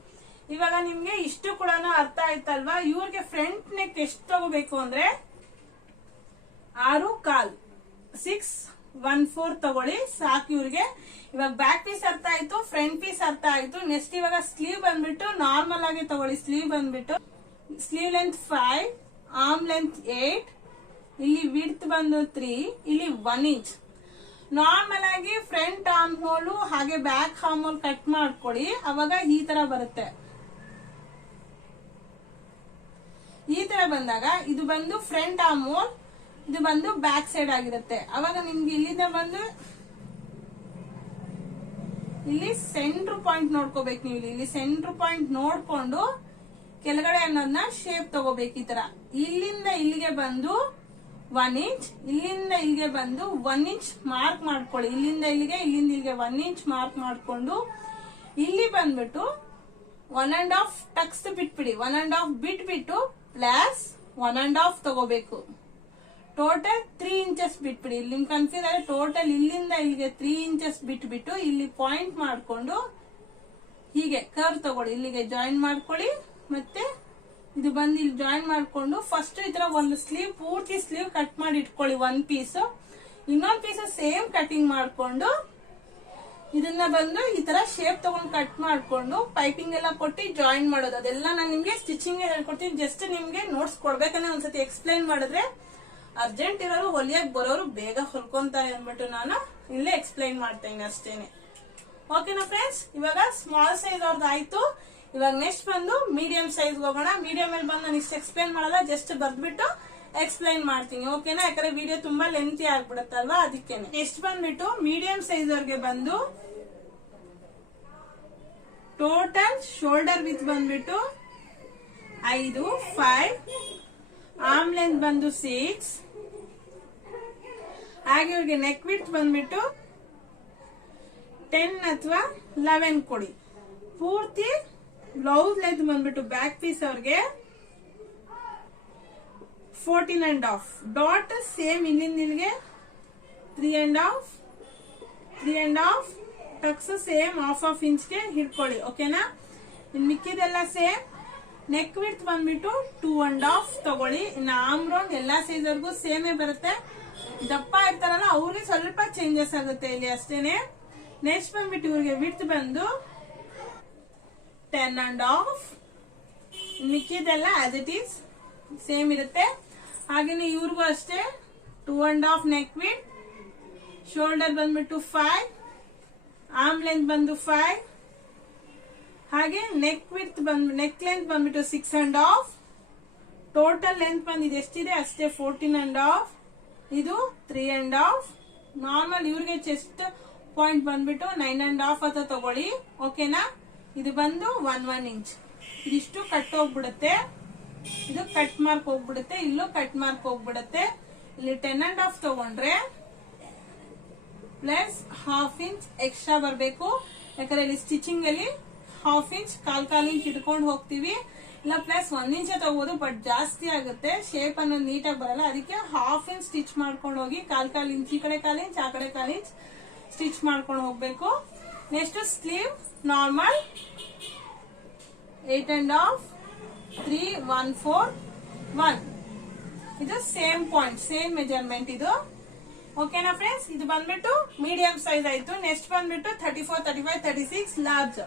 ಇವಾಗ ನಿಮ್ಗೆ ಇಷ್ಟು ಕೂಡ ಅರ್ಥ ಆಯ್ತಲ್ವಾ? ಇವ್ರಿಗೆ ಫ್ರಂಟ್ ನೆಕ್ ಎಷ್ಟು ತಗೋಬೇಕು ಅಂದ್ರೆ 6.25 614 ತಗೊಳ್ಳಿ ಸಾಕು ಇವ್ರಿಗೆ. ಇವಾಗ ಬ್ಯಾಕ್ ಪೀಸ್ ಅರ್ಥ ಆಯ್ತು, ಫ್ರಂಟ್ ಪೀಸ್ ಅರ್ಥ ಆಯ್ತು. ನೆಕ್ಸ್ಟ್ ಇವಾಗ ಸ್ಲೀವ್ ಬಂದ್ಬಿಟ್ಟು ನಾರ್ಮಲ್ ಆಗಿ ತಗೊಳ್ಳಿ. ಸ್ಲೀವ್ ಬಂದ್ಬಿಟ್ಟು ಸ್ಲೀವ್ ಲೆಂತ್ 5, ಆರ್ಮ್ ಲೆಂತ್ 8, ಇಲ್ಲಿ ವಿಡ್ತ್ ಬಂದು 3, ಇಲ್ಲಿ 1 ಇಂಚ್. ನಾರ್ಮಲ್ ಆಗಿ ಫ್ರಂಟ್ ಆರ್ಮ್ ಹೋಲು ಹಾಗೆ ಬ್ಯಾಕ್ ಆರ್ಮ್ ಹೋಲ್ ಕಟ್ ಮಾಡ್ಕೊಳ್ಳಿ. ಅವಾಗ ಈ ತರ ಬರುತ್ತೆ. ಈ ತರ ಬಂದಾಗ ಇದು ಬಂದು ಫ್ರಂಟ್ ಆರ್ಮ್ ಹೋಲ್, ಇದು ಬಂದು ಬ್ಯಾಕ್ ಸೈಡ್ ಆಗಿರುತ್ತೆ. ಅವಾಗ ನಿಮ್ಗೆ ಇಲ್ಲಿಂದ ಬಂದು ಇಲ್ಲಿ ಸೆಂಟರ್ ಪಾಯಿಂಟ್ ನೋಡ್ಕೋಬೇಕು. ನೀವು ಇಲ್ಲಿ ಸೆಂಟರ್ ಪಾಯಿಂಟ್ ನೋಡ್ಕೊಂಡು ಕೆಳಗಡೆ ಅನ್ನೋದನ್ನ ಶೇಪ್ ತಗೋಬೇಕು. ಈ ತರ ಇಲ್ಲಿಂದ ಇಲ್ಲಿಗೆ ಬಂದು 1 ಇಂಚ್, ಇಲ್ಲಿಂದ ಇಲ್ಲಿಗೆ ಬಂದು 1 ಇಂಚ್ ಮಾರ್ಕ್ ಮಾಡ್ಕೊಳ್ಳಿ. ಇಲ್ಲಿಂದ ಇಲ್ಲಿಗೆ 1 ಇಂಚ್ ಮಾರ್ಕ್ ಮಾಡ್ಕೊಂಡು ಇಲ್ಲಿ ಬಂದ್ಬಿಟ್ಟು 1.5 ಟಕ್ಸ್ ಬಿಟ್ಬಿಡಿ. 1.5 ಬಿಟ್ಬಿಟ್ಟು ಪ್ಲಸ್ 1.5 ತಗೋಬೇಕು. ಟೋಟಲ್ 3 ಇಂಚಸ್ ಬಿಟ್ಬಿಡಿ. ಇಲ್ಲಿ ನಿಮ್ ಕನ್ಫ್ಯೂಸ್ ಆದ್ರೆ ಟೋಟಲ್ ಇಲ್ಲಿಂದ ಇಲ್ಲಿಗೆ 3 ಇಂಚಸ್ ಬಿಟ್ಬಿಟ್ಟು ಇಲ್ಲಿ ಪಾಯಿಂಟ್ ಮಾಡ್ಕೊಂಡು ಹೀಗೆ ಕರ್ವ್ ತಗೊಳ್ಳಿ. ಇಲ್ಲಿಗೆ ಜಾಯಿನ್ ಮಾಡ್ಕೊಳ್ಳಿ. ಮತ್ತೆ ಇದು ಬಂದು ಇಲ್ಲಿ ಜಾಯಿನ್ ಮಾಡ್ಕೊಂಡು ಫಸ್ಟ್ ಈ ತರ ಒಂದು ಸ್ಲೀವ್ ಪೂರ್ತಿ ಸ್ಲೀವ್ ಕಟ್ ಮಾಡಿ ಇಟ್ಕೊಳ್ಳಿ. 1 ಪೀಸ್, ಇನ್ನೊಂದು ಪೀಸ್ ಸೇಮ್ ಕಟಿಂಗ್ ಮಾಡ್ಕೊಂಡು ಇದನ್ನ ಬಂದು ಈ ತರ ಶೇಪ್ ತಗೊಂಡು ಕಟ್ ಮಾಡ್ಕೊಂಡು ಪೈಪಿಂಗ್ ಎಲ್ಲ ಕೊಟ್ಟು ಜಾಯಿನ್ ಮಾಡೋದು. ಅದೆಲ್ಲ ನಾನು ನಿಮ್ಗೆ ಸ್ಟಿಚಿಂಗ್ ಹೇಳ್ಕೊಡ್ತೀನಿ. ಜಸ್ಟ್ ನಿಮ್ಗೆ ನೋಟ್ಸ್ ಕೊಡ್ಬೇಕಂದ್ರೆ ಒಂದ್ಸತಿ ಎಕ್ಸ್ಪ್ಲೈನ್ ಮಾಡಿದ್ರೆ ಅರ್ಜೆಂಟ್ ಇರೋರು ಹೊಲಿಯಕ್ ಬರೋರು ಬೇಗ ಹೊಲ್ಕೊಂತಾರೆ ಅಂದ್ಬಿಟ್ಟು ನಾನು ಇಲ್ಲೇ ಎಕ್ಸ್ಪ್ಲೈನ್ ಮಾಡ್ತೇನೆ ಅಷ್ಟೇನೆ. ಓಕೆನಾ ಫ್ರೆಂಡ್ಸ್? ಇವಾಗ ಸ್ಮಾಲ್ ಸೈಜ್ ಅವ್ರದ್ದು ಆಯ್ತು. ಇವಾಗ ನೆಕ್ಸ್ಟ್ ಬಂದು ಮೀಡಿಯಂ ಸೈಜ್ ಹೋಗೋಣ. ಮೀಡಿಯಂ ಅಲ್ಲಿ ಬಂದು ನಾನು ಇಷ್ಟು ಎಕ್ಸ್ಪ್ಲೈನ್ ಮಾಡಲ್ಲ, ಜಸ್ಟ್ ಬರ್ದ್ಬಿಟ್ಟು ಎಕ್ಸ್ಪ್ಲೈನ್ ಮಾಡ್ತೀನಿ. ಓಕೆನಾ? ಯಾಕಂದ್ರೆ ವಿಡಿಯೋ ತುಂಬಾ ಲೆಂತಿ ಆಗ್ಬಿಡುತ್ತಲ್ವಾ, ಅದಕ್ಕೇನೆ. ನೆಕ್ಸ್ಟ್ ಬಂದ್ಬಿಟ್ಟು ಮೀಡಿಯಂ ಸೈಜ್ ಅವ್ರಿಗೆ ಬಂದು ಟೋಟಲ್ ಶೋಲ್ಡರ್ ವಿತ್ ಬಂದ್ಬಿಟ್ಟು 5, 5, ಆರ್ಮ್ ಲೆಂತ್ ಬಂದು 6, ಹಾಗೆ ಇವ್ರಿಗೆ ನೆಕ್ ವಿಡ್ತ್ ಬಂದ್ಬಿಟ್ಟು 10 ಅಥವಾ 11 ಕೊಡಿ. ಪೂರ್ತಿ ಬ್ಲೌಸ್ ಲೆಂತ್ ಬಂದ್ಬಿಟ್ಟು ಬ್ಯಾಕ್ ಪೀಸ್ ಅವ್ರಿಗೆ 14.5 ಡಾಟ್ ಸೇಮ್ ಇಲ್ಲಿಂದ ಇಲ್ಲಿಗೆ 3.5 ಟಕ್ಸ್ ಸೇಮ್ 1/2 ಇಂಚ್ಗೆ ಹಿಡ್ಕೊಳ್ಳಿ. ಓಕೆನಾ? ಇನ್ ಮಿಕ್ಕಿದೆಲ್ಲ ಸೇಮ್. ನೆಕ್ ವಿಡ್ತ್ ಬಂದ್ಬಿಟ್ಟು 2.5 ತಗೊಳ್ಳಿ. ಇನ್ನು ಆರ್ಮ್ ರೌಂಡ್ ಎಲ್ಲಾ ಸೈಜ್ ವರ್ಗೂ ಸೇಮೇ ಬರುತ್ತೆ. ದಪ್ಪ ಇರ್ತಾರಲ್ಲ ಅವ್ರಿಗೆ ಸ್ವಲ್ಪ ಚೇಂಜಸ್ ಆಗುತ್ತೆ ಇಲ್ಲಿ ಅಷ್ಟೇನೆ. ನೆಕ್ಸ್ಟ್ ಬಂದ್ಬಿಟ್ಟು ಇವ್ರಿಗೆ ವಿಡ್ತ್ ಬಂದು 10.5. ಮಿಕ್ಕಿದೆಲ್ಲ ಆಸ್ ಇಟ್ ಈಸ್ ಸೇಮ್ ಇರುತ್ತೆ. ಹಾಗೇನೆ ಇವ್ರಿಗೂ ಅಷ್ಟೇ 2.5 ನೆಕ್ ವಿಡ್ತ್, ಶೋಲ್ಡರ್ ಬಂದ್ಬಿಟ್ಟು 5, ಆರ್ಮ್ ಲೆಂತ್ ಬಂದು 5, ಹಾಗೆ ನೆಕ್ ಲೆಂತ್ ಬಂದ್ಬಿಟ್ಟು 6.5. ಟೋಟಲ್ ಲೆಂತ್ ಬಂದಿದೆ ಎಷ್ಟಿದೆ ಅಷ್ಟೇ 14.5. ಇದು 3.5. ನಾರ್ಮಲ್ ಇವ್ರಿಗೆ ಚೆಸ್ಟ್ ಪಾಯಿಂಟ್ ಬಂದ್ಬಿಟ್ಟು 9.5 ಅಂತ ತಗೊಳ್ಳಿ. ಓಕೆನಾ? ಇದು ಬಂದು 1 ಇಂಚ್. ಇದಿಷ್ಟು ಕಟ್ ಹೋಗ್ಬಿಡುತ್ತೆ. ಇದು ಕಟ್ ಮಾರ್ಕ್ ಹೋಗ್ಬಿಡುತ್ತೆ. ಇಲ್ಲೂ ಕಟ್ ಮಾರ್ಕ್ ಹೋಗ್ಬಿಡುತ್ತೆ. ಇಲ್ಲಿ 10.5 ತಗೊಂಡ್ರೆ ಪ್ಲಸ್ 1/2 ಇಂಚ್ ಎಕ್ಸ್ಟ್ರಾ ಬರಬೇಕು. ಯಾಕಂದ್ರೆ ಇಲ್ಲಿ ಸ್ಟಿಚಿಂಗ್ ಅಲ್ಲಿ 1/2 ಇಂಚ್ ಕಾಲ್ ಇಂಚ್ ಇಟ್ಕೊಂಡು ಹೋಗ್ತೀವಿ. ಇಲ್ಲ ಪ್ಲಸ್ 1 ಇಂಚ್ ತಗೋಬಹುದು, ಬಟ್ ಜಾಸ್ತಿ ಆಗುತ್ತೆ. ಶೇಪ್ ಅನ್ನೋದು ನೀಟಾಗಿ ಬರಲ್ಲ. ಅದಕ್ಕೆ 1/2 ಇಂಚ್ ಸ್ಟಿಚ್ ಮಾಡ್ಕೊಂಡು ಹೋಗಿ. ಕಾಲ್ ಇಂಚ್ ಈ ಕಡೆ 1/4 ಇಂಚ್, ಆ ಕಡೆ 1/4 ಇಂಚ್ ಸ್ಟಿಚ್ ಮಾಡ್ಕೊಂಡು ಹೋಗ್ಬೇಕು. Next sleeve normal 8.5, 3, 1, 4, 1. ಇದು ಸೇಮ್ ಪಾಯಿಂಟ್, ಸೇಮ್ ಮೆಜರ್ಮೆಂಟ್. ಇದು ಓಕೆನಾ ಫ್ರೆಂಡ್ಸ್, ಇದು ಬಂದ್ಬಿಟ್ಟು ಮೀಡಿಯಂ ಸೈಜ್ ಆಯ್ತು. ನೆಕ್ಸ್ಟ್ ಬಂದ್ಬಿಟ್ಟು 34, 35, 36 ಲಾರ್ಜ್.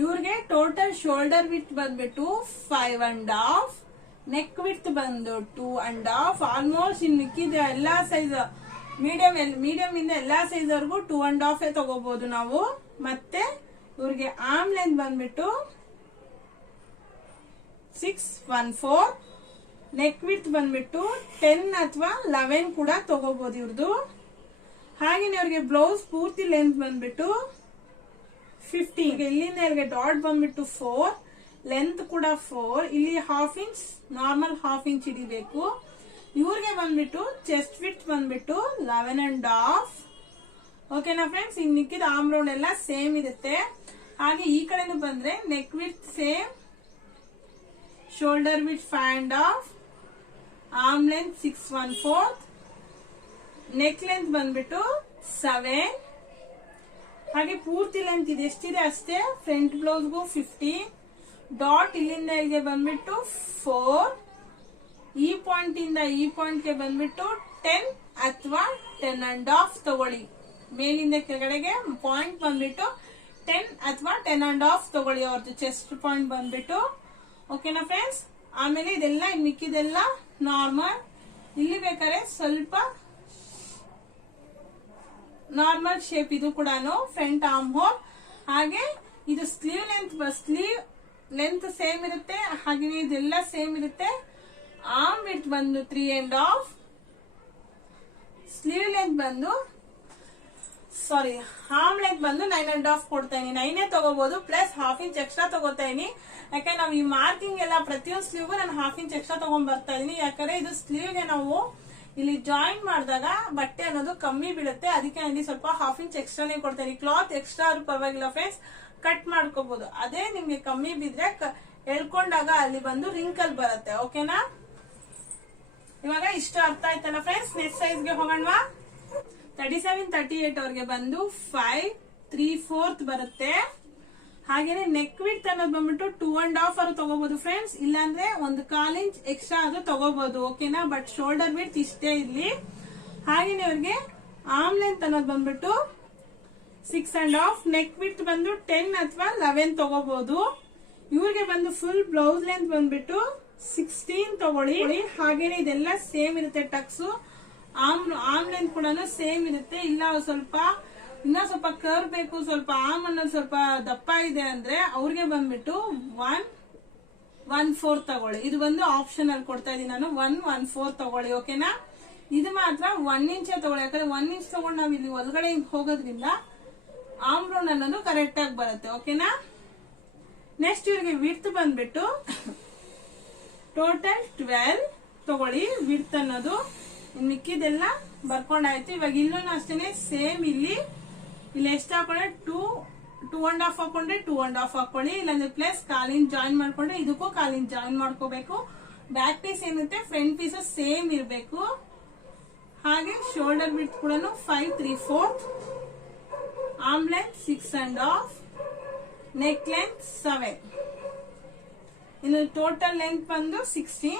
ಇವ್ರಿಗೆ ಟೋಟಲ್ ಶೋಲ್ಡರ್ ವಿಡ್ತ್ ಬಂದ್ಬಿಟ್ಟು 5.5, ನೆಕ್ ವಿಡ್ತ್ ಬಂದು 2.5. ಆಲ್ಮೋಸ್ಟ್ ಇನ್ ಮಿಕ್ಕಿದ ಎಲ್ಲಾ ಸೈಜ್ ಮೀಡಿಯಂ ಇಂದ ಎಲ್ಲಾ ಸೈಜ್ ವರ್ಗು 2.5 ತಗೋಬಹುದು ನಾವು. ಮತ್ತೆ ಇವ್ರಿಗೆ ಆರ್ಮ್ ಲೆಂತ್ ಬಂದ್ಬಿಟ್ಟು 6.14, ನೆಕ್ ವಿಡ್ತ್ ಬಂದ್ಬಿಟ್ಟು 10 ಅಥವಾ 11 ಕೂಡ ತಗೋಬಹುದು ಇವ್ರದ್ದು. ಹಾಗೇನೆ ಇವ್ರಿಗೆ ಬ್ಲೌಸ್ ಪೂರ್ತಿ ಲೆಂತ್ ಬಂದ್ಬಿಟ್ಟು 15. ಇಲ್ಲಿಂದ ಇವ್ರಿಗೆ ಡಾಟ್ ಬಂದ್ಬಿಟ್ಟು 4, ಲೆಂತ್ ಕೂಡ 4. ಇಲ್ಲಿ 1/2 ಇಂಚ್ ನಾರ್ಮಲ್ 1/2 ಇಂಚ್ ಹಿಡಿಬೇಕು. ಇವ್ರಿಗೆ ಬಂದ್ಬಿಟ್ಟು ಚೆಸ್ಟ್ ವಿಡ್ತ್ ಬಂದ್ಬಿಟ್ಟು 11.5. ಓಕೆನಾ ಫ್ರೆಂಡ್ಸ್, ಇನ್ ಮಿಕ್ಕಿದ ಆರ್ಮ್ ರೌಂಡ್ ಎಲ್ಲ ಸೇಮ್ ಇರುತ್ತೆ. ಹಾಗೆ ಈ ಕಡೆನೂ ಬಂದ್ರೆ neck width same, shoulder width 5.5, arm length 6.14, neck length ಬಂದ್ಬಿಟ್ಟು 7. ಹಾಗೆ ಪೂರ್ತಿ ಲೆಂತ್ ಇದೆಷ್ಟಿದೆ ಅಷ್ಟೇ. ಫ್ರಂಟ್ ಬ್ಲೌಸ್ಗೂ 15, ಡಾಟ್ ಇಲ್ಲಿಂದ ಇಲ್ಲಿಗೆ ಬಂದ್ಬಿಟ್ಟು 4, ಈ ಪಾಯಿಂಟ್ ಇಂದ ಈ ಪಾಯಿಂಟ್ ಗೆ ಬಂದ್ಬಿಟ್ಟು 10 ಅಥವಾ 10.5 ತಗೊಳ್ಳಿ. ಮೇಲಿಂದ ಕೆಳಗಡೆಗೆ ಪಾಯಿಂಟ್ ಬಂದ್ಬಿಟ್ಟು 10 ಅಥವಾ 10.5 ತಗೊಳ್ಳಿ ಅವ್ರದ್ದು ಚೆಸ್ಟ್ ಪಾಯಿಂಟ್ ಬಂದ್ಬಿಟ್ಟು. ಓಕೆನಾ ಫ್ರೆಂಡ್ಸ್, ಆಮೇಲೆ ಇದೆಲ್ಲ ಮಿಕ್ಕಿದೆಲ್ಲ ನಾರ್ಮಲ್. ಇಲ್ಲಿ ಬೇಕಾದ್ರೆ ಸ್ವಲ್ಪ ನಾರ್ಮಲ್ ಶೇಪ್ ಇದು ಕೂಡ ಫ್ರಂಟ್ ಆರ್ಮ್ ಹೋಲ್. ಹಾಗೆ ಇದು ಸ್ಲೀವ್ ಲೆಂತ್ ಸೇಮ್ ಇರುತ್ತೆ. ಹಾಗೆ ಇದೆಲ್ಲ ಸೇಮ್ ಇರುತ್ತೆ. ಆರ್ಮ್ ವಿಡ್ತ್ ಬಂದು 3.5, ಸ್ಲೀವ್ ಲೆಂತ್ ಬಂದು ಆರ್ಮ್ ಲೆಂತ್ ಬಂದು 9.5 ಕೊಡ್ತಾ ಇದೀನಿ. 9 ತಗೋಬಹುದು, ಪ್ಲಸ್ 1/2 ಇಂಚ್ ಎಕ್ಸ್ಟ್ರಾ ತಗೋತಾ ಇದೀನಿ. ಯಾಕಂದ್ರೆ ನಾವು ಈ ಮಾರ್ಕಿಂಗ್ ಎಲ್ಲ ಪ್ರತಿಯೊಂದು ಸ್ಲೀವ್ಗೂ ನಾನು 1/2 ಇಂಚ್ ಎಕ್ಸ್ಟ್ರಾ ತಗೊಂಡ್ ಬರ್ತಾ ಇದೀನಿ. ಯಾಕಂದ್ರೆ ಇದು ಸ್ಲೀವ್ಗೆ ನಾವು ಇಲ್ಲಿ ಜಾಯಿನ್ ಮಾಡಿದಾಗ ಬಟ್ಟೆ ಅನ್ನೋದು ಕಮ್ಮಿ ಬೀಳುತ್ತೆ. ಅದಕ್ಕೆ ನಾನು ಸ್ವಲ್ಪ 1/2 ಇಂಚ್ ಎಕ್ಸ್ಟ್ರಾನೇ ಕೊಡ್ತಾ ಇದೀನಿ. ಕ್ಲಾತ್ ಎಕ್ಸ್ಟ್ರಾ ಆದ್ರೂ ಪರವಾಗಿಲ್ಲ ಫ್ರೆಂಡ್ಸ್, ಕಟ್ ಮಾಡ್ಕೋಬಹುದು. ಅದೇ ನಿಮ್ಗೆ ಕಮ್ಮಿ ಬಿದ್ರೆ ಎಳ್ಕೊಂಡಾಗ ಅಲ್ಲಿ ಬಂದು ರಿಂಕಲ್ ಬರುತ್ತೆ. ಓಕೆನಾ, ಇವಾಗ ಇಷ್ಟು ಅರ್ಥ ಆಯ್ತಲ್ಲ ಫ್ರೆಂಡ್ಸ್. ನೆಕ್ಸ್ಟ್ ಸೈಜ್ಗೆ ಹೋಗೋಣವಾ. 37, 38 ಅವ್ರಿಗೆ ಬಂದು 5 3/4 ಬರುತ್ತೆ. ಹಾಗೇನೆ ನೆಕ್ ವಿಡ್ತ್ ಅನ್ನೋದು ಬಂದ್ಬಿಟ್ಟು 2.5 ತಗೋಬಹುದು ಫ್ರೆಂಡ್ಸ್. ಇಲ್ಲಾಂದ್ರೆ 1/4 ಇಂಚ್ ಎಕ್ಸ್ಟ್ರಾ ಆದ್ರೂ ತಗೋಬಹುದು. ಓಕೆನಾ, ಬಟ್ ಶೋಲ್ಡರ್ ವಿಡ್ತ್ ಇಷ್ಟೇ ಇಲ್ಲಿ. ಹಾಗೇನೆ ಅವ್ರಿಗೆ ಆರ್ಮ್ ಲೆಂತ್ ಅನ್ನೋದು ಬಂದ್ಬಿಟ್ಟು 6.5, ನೆಕ್ ವಿಡ್ತ್ ಬಂದು 10 ಅಥವಾ 11 ತಗೋಬಹುದು. ಇವ್ರಿಗೆ ಬಂದು ಫುಲ್ ಬ್ಲೌಸ್ ಲೆಂತ್ ಬಂದ್ಬಿಟ್ಟು 16 ತಗೊಳ್ಳಿ. ಹಾಗೇನೆ ಇದೆಲ್ಲ ಸೇಮ್ ಇರುತ್ತೆ. ಟಕ್ಸ್ ಆರ್ಮ್ ಲೆಂತ್ ಕೂಡ ಸೇಮ್ ಇರುತ್ತೆ. ಇಲ್ಲ ಇನ್ನ ಸ್ವಲ್ಪ ಕರ್ವ್ ಬೇಕು, ಸ್ವಲ್ಪ ಆರ್ಮ್ ಅನ್ನೋದು ಸ್ವಲ್ಪ ದಪ್ಪ ಇದೆ ಅಂದ್ರೆ ಅವ್ರಿಗೆ ಬಂದ್ಬಿಟ್ಟು 1/4 ತಗೊಳ್ಳಿ. ಇದು ಬಂದು ಆಪ್ಷನ್ ಅಲ್ಲಿ ಕೊಡ್ತಾ ಇದೀನಿ ನಾನು. 1/4 ತಗೊಳ್ಳಿ. ಓಕೆನಾ, ಇದು ಮಾತ್ರ 1 ಇಂಚ್ ತಗೊಳ್ಳಿ. ಯಾಕಂದ್ರೆ 1 ಇಂಚ್ ತಗೊಂಡು ನಾವ್ ಇಲ್ಲಿ ಒಳಗಡೆ ಹೋಗೋದ್ರಿಂದ ಆರ್ಮ್ ರೌಂಡ್ ಅನ್ನೋದು ಕರೆಕ್ಟ್ ಆಗಿ ಬರುತ್ತೆ. ಓಕೆನಾ, ನೆಕ್ಸ್ಟ್ ಇವ್ರಿಗೆ ವಿಡ್ತ್ ಬಂದ್ಬಿಟ್ಟು ಟೋಟಲ್ 12 ತಗೊಳ್ಳಿ. ವಿಡ್ತ್ ಅನ್ನೋದು ಮಿಕ್ಕಿದೆಲ್ಲ ಬರ್ಕೊಂಡಾಯ್ತು. ಇವಾಗ ಇಲ್ಲೂ ಅಷ್ಟೇನೆ ಸೇಮ್. ಇಲ್ಲಿ ಎಷ್ಟು ಹಾಕೊಂಡ್ರೆ 2.5 ಹಾಕೊಂಡ್ರೆ 2.5 ಹಾಕೊಳ್ಳಿ. ಇಲ್ಲಾಂದ್ರೆ ಪ್ಲಸ್ ಕಾಲಿನ ಜಾಯಿನ್ ಮಾಡ್ಕೊಂಡ್ರೆ ಇದಕ್ಕೂ ಕಾಲಿನ ಜಾಯಿನ್ ಮಾಡ್ಕೋಬೇಕು. ಬ್ಯಾಕ್ ಪೀಸ್ ಏನಿರುತ್ತೆ ಫ್ರಂಟ್ ಪೀಸ್ ಸೇಮ್ ಇರಬೇಕು. ಹಾಗೆ ಶೋಲ್ಡರ್ ವಿಡ್ತ್ ಕೂಡ 5 3/4, ಆರ್ಮ್ ಲೆಂತ್ 6.5, ನೆಕ್ ಲೆಂತ್ 7. ಇನ್ನು ಟೋಟಲ್ ಲೆಂತ್ ಬಂದು 16.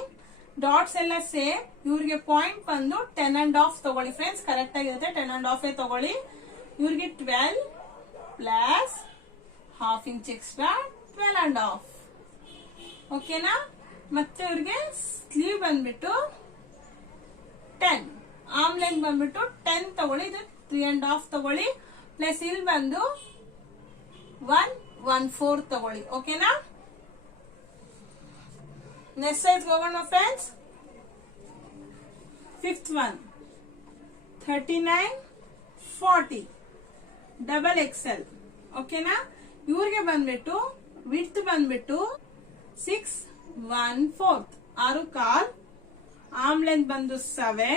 ಡಾಟ್ಸ್ ಎಲ್ಲ ಸೇಮ್. ಇವ್ರಿಗೆ ಪಾಯಿಂಟ್ ಬಂದು 10.5 ತಗೊಳ್ಳಿ ಫ್ರೆಂಡ್ಸ್, ಕರೆಕ್ಟ್ ಆಗಿರುತ್ತೆ. 10.5 ತಗೊಳ್ಳಿ. ಇವ್ರಿಗೆ 12 ಪ್ಲಸ್ 1/2 ಇಂಚ್ ಎಕ್ಸ್ಟ್ರಾ 12.5. ಓಕೆನಾ, ಮತ್ತೆ ಇವ್ರಿಗೆ ಸ್ಲೀವ್ ಬಂದ್ಬಿಟ್ಟು 10, ಆರ್ಮ್ ಲೆಂತ್ ಬಂದ್ಬಿಟ್ಟು 10 ತಗೊಳ್ಳಿ. ಇದು 3.5 ತಗೊಳ್ಳಿ. ಪ್ಲಸ್ ಇಲ್ಲಿ ಬಂದು 1/4 ತಗೊಳ್ಳಿ. ಓಕೆನಾ, ನೆಕ್ಸ್ಟ್ ಸೈಜ್ ಹೋಗೋಣ ಫ್ರೆಂಡ್ಸ್. 5th one 39, 40 XXL. ಓಕೆನಾ, ಇವ್ರಿಗೆ ಬಂದ್ಬಿಟ್ಟು ವಿಡ್ತ್ ಬಂದ್ಬಿಟ್ಟು 6.14, 6.25, ಆರ್ಮ್ ಲೆಂತ್ ಬಂದು 7,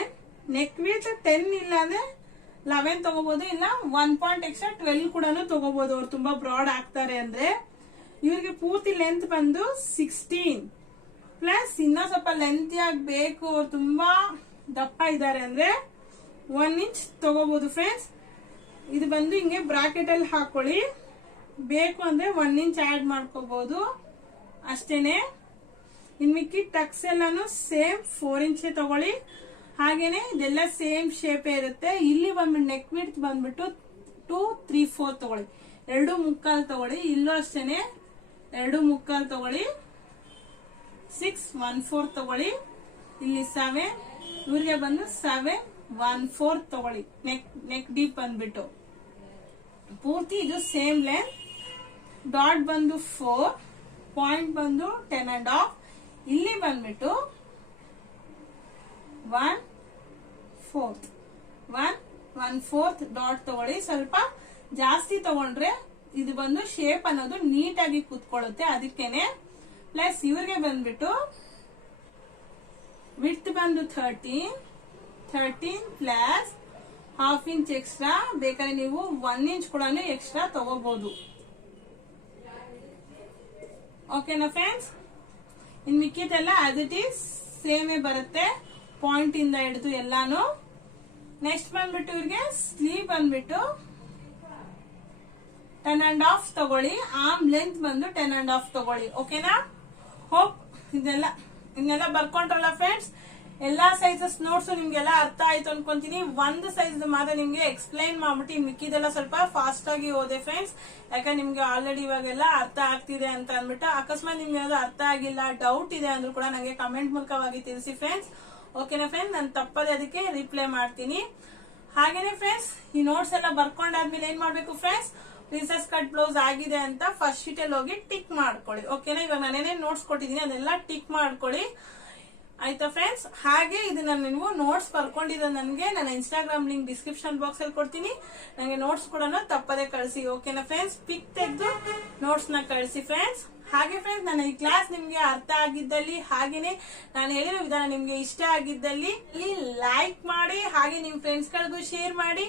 ನೆಕ್ ವಿಡ್ತ್ 10 ಇಲ್ಲ ಅಂದ್ರೆ 11 ತಗೋಬಹುದು. ಇಲ್ಲ 1 ಪಾಯಿಂಟ್ ಎಕ್ಸ್ಟ್ರಾ 12 ಕೂಡ ತಗೋಬಹುದು ಅವ್ರು ತುಂಬಾ ಬ್ರಾಡ್ ಆಗ್ತಾರೆ ಅಂದ್ರೆ. ಇವ್ರಿಗೆ ಪೂರ್ತಿ ಲೆಂತ್ ಬಂದು 16 ಪ್ಲಸ್ ಇನ್ನ ಸ್ವಲ್ಪ ಲೆಂತ್ ಬೇಕು, ಅವ್ರು ತುಂಬಾ ದಪ್ಪ ಇದ್ದಾರೆ ಅಂದ್ರೆ 1 ಇಂಚ್ ತಗೋಬಹುದು ಫ್ರೆಂಡ್ಸ್. ಇದು ಬಂದು ಹಿಂಗೆ ಬ್ರಾಕೆಟ್ ಅಲ್ಲಿ ಹಾಕೊಳ್ಳಿ. ಬೇಕು ಅಂದ್ರೆ 1 ಇಂಚ್ ಆಡ್ ಮಾಡ್ಕೋಬಹುದು ಅಷ್ಟೇನೆ. ಇನ್ ಮಿಕ್ಕಿ ಟಕ್ಸ್ ಎಲ್ಲಾನು ಸೇಮ್ 4 ಇಂಚ್ ತಗೊಳ್ಳಿ. ಹಾಗೇನೆ ಇದೆಲ್ಲ ಸೇಮ್ ಶೇಪ್ ಇರುತ್ತೆ. ಇಲ್ಲಿ ಬಂದ್ಬಿಟ್ಟು ನೆಕ್ ವಿಡ್ತ್ ಬಂದ್ಬಿಟ್ಟು 2 3/4 ತಗೊಳ್ಳಿ, 2.25 ತಗೊಳ್ಳಿ. ಇಲ್ಲೂ ಅಷ್ಟೇನೆ 2.25 ತಗೊಳ್ಳಿ. 6 1/4 ತಗೊಳ್ಳಿ. ಇಲ್ಲಿ 7, ಇವ್ರಿಗೆ ಬಂದು 7 1/4 ತಗೊಳ್ಳಿ. ನೆಕ್ ಡೀಪ್ ಬಂದ್ಬಿಟ್ಟು ಪೂರ್ತಿ ಇದು ಸೇಮ್ ಲೆಂತ್. ಡಾಟ್ ಬಂದು 4, ಪಾಯಿಂಟ್ ಬಂದು 10.5. ಇಲ್ಲಿ ಬಂದ್ಬಿಟ್ಟು 1/4 ಡಾಟ್ ತಗೊಳ್ಳಿ. ಸ್ವಲ್ಪ ಜಾಸ್ತಿ ತಗೊಂಡ್ರೆ ಇದು ಬಂದು ಶೇಪ್ ಅನ್ನೋದು ನೀಟಾಗಿ ಕೂತ್ಕೊಳ್ಳುತ್ತೆ, ಅದಕ್ಕೇನೆ. ಪ್ಲಸ್ ಇವ್ರಿಗೆ ಬಂದ್ಬಿಟ್ಟು ವಿಡ್ತ್ ಬಂದು 13 ಪ್ಲಸ್ 1/2 ಇಂಚ್ ಎಕ್ಸ್ಟ್ರಾ. ಬೇಕಾದ್ರೆ ನೀವು 1 ಇಂಚ್ ಕೂಡ ಎಕ್ಸ್ಟ್ರಾ ತಗೋಬಹುದು. ಓಕೆನಾ ಫ್ರೆಂಡ್ಸ್? ಇನ್ ಮಿಕ್ಕಿದೆಲ್ಲ ಆಸ್ ಇಟ್ ಈಸ್ ಸೇಮೇ ಬರುತ್ತೆ, ಪಾಯಿಂಟ್ ಇಂದ ಹಿಡಿದು ಎಲ್ಲಾನು. ನೆಕ್ಸ್ಟ್ ಬಂದ್ಬಿಟ್ಟು ಇವ್ರಿಗೆ ಸ್ಲೀವ್ ಬಂದ್ಬಿಟ್ಟು 10.5 ತಗೊಳ್ಳಿ. ಆರ್ಮ್ ಲೆಂತ್ ಬಂದು 10.5 ತಗೊಳ್ಳಿ. ಓಕೆನಾ? ಹೋಪ್ ಇದನ್ನೆಲ್ಲ ಬರ್ಕೊಂಡ್ರಲ್ಲ ಫ್ರೆಂಡ್ಸ್. ಎಲ್ಲಾ ಸೈಜಸ್ ನೋಟ್ಸ್ ನಿಮ್ಗೆಲ್ಲ ಅರ್ಥ ಆಯ್ತು ಅನ್ಕೊಂತೀನಿ. ಒಂದು ಸೈಜ್ ಮಾತ್ರ ನಿಮ್ಗೆ ಎಕ್ಸ್ಪ್ಲೈನ್ ಮಾಡ್ಬಿಟ್ಟು ಮಿಕ್ಕಿದೆಲ್ಲ ಸ್ವಲ್ಪ ಫಾಸ್ಟ್ ಆಗಿ ಓದೆ ಫ್ರೆಂಡ್ಸ್. ಯಾಕಂದ್ರೆ ನಿಮ್ಗೆ ಆಲ್ರೆಡಿ ಇವಾಗೆಲ್ಲ ಅರ್ಥ ಆಗ್ತಿದೆ ಅಂತ ಅಂದ್ಬಿಟ್ಟು, ಅಕಸ್ಮಾತ್ ನಿಮ್ಗೆ ಏನಾದ್ರು ಅರ್ಥ ಆಗಿಲ್ಲ, ಡೌಟ್ ಇದೆ ಅಂದ್ರೂ ಕೂಡ ನಂಗೆ ಕಮೆಂಟ್ ಮೂಲಕವಾಗಿ ತಿಳಿಸಿ ಫ್ರೆಂಡ್ಸ್. ಓಕೆನಾ ಫ್ರೆಂಡ್ಸ್? ನಾನು ತಪ್ಪದೆ ಅದಕ್ಕೆ ರಿಪ್ಲೈ ಮಾಡ್ತೀನಿ. ಹಾಗೇನೆ ಫ್ರೆಂಡ್ಸ್, ಈ ನೋಟ್ಸ್ ಎಲ್ಲ ಬರ್ಕೊಂಡಾದ್ಮೇಲೆ ಏನ್ ಮಾಡ್ಬೇಕು ಫ್ರೆಂಡ್ಸ್, ಪ್ರಿನ್ಸೆಸ್ ಕಟ್ ಬ್ಲೌಸ್ ಆಗಿದೆ ಅಂತ ಫಸ್ಟ್ ಶೀಟ್ ಅಲ್ಲಿ ಹೋಗಿ ಟಿಕ್ ಮಾಡ್ಕೊಳ್ಳಿ. ಓಕೆನಾ? ಇವಾಗ ನಾನೇನೇನ್ ನೋಟ್ಸ್ ಕೊಟ್ಟಿದ್ದೀನಿ ಅದೆಲ್ಲ ಟಿಕ್ ಮಾಡ್ಕೊಳ್ಳಿ, ಆಯ್ತಾ ಫ್ರೆಂಡ್ಸ್? ಹಾಗೆ ಇದನ್ನ ನೀವು ನೋಟ್ಸ್ ಬರ್ಕೊಂಡಿರೋ ನನಗೆ ನನ್ನ ಇನ್ಸ್ಟಾಗ್ರಾಮ್ ಲಿಂಕ್ ಡಿಸ್ಕ್ರಿಪ್ಷನ್ ಬಾಕ್ಸ್ ಅಲ್ಲಿ ಕೊಡ್ತೀನಿ. ನನಗೆ ನೋಟ್ಸ್ ಕೂಡ ತಪ್ಪದೆ ಕಳಿಸಿ. ಓಕೆನಾ ಫ್ರೆಂಡ್ಸ್? ಪಿಕ್ ತೆಗೆದು ನೋಟ್ಸ್ ನ ಕಳಿಸಿ ಫ್ರೆಂಡ್ಸ್. ಹಾಗೆ ಫ್ರೆಂಡ್ಸ್, ನನ್ನ ಈ ಕ್ಲಾಸ್ ನಿಮ್ಗೆ ಅರ್ಥ ಆಗಿದ್ದಲ್ಲಿ, ಹಾಗೇನೆ ನಾನು ಹೇಳಿರೋ ವಿಧಾನ ನಿಮ್ಗೆ ಇಷ್ಟ ಆಗಿದ್ದಲ್ಲಿ ಲೈಕ್ ಮಾಡಿ, ಹಾಗೆ ನಿಮ್ ಫ್ರೆಂಡ್ಸ್ ಗಳಿಗೂ ಶೇರ್ ಮಾಡಿ,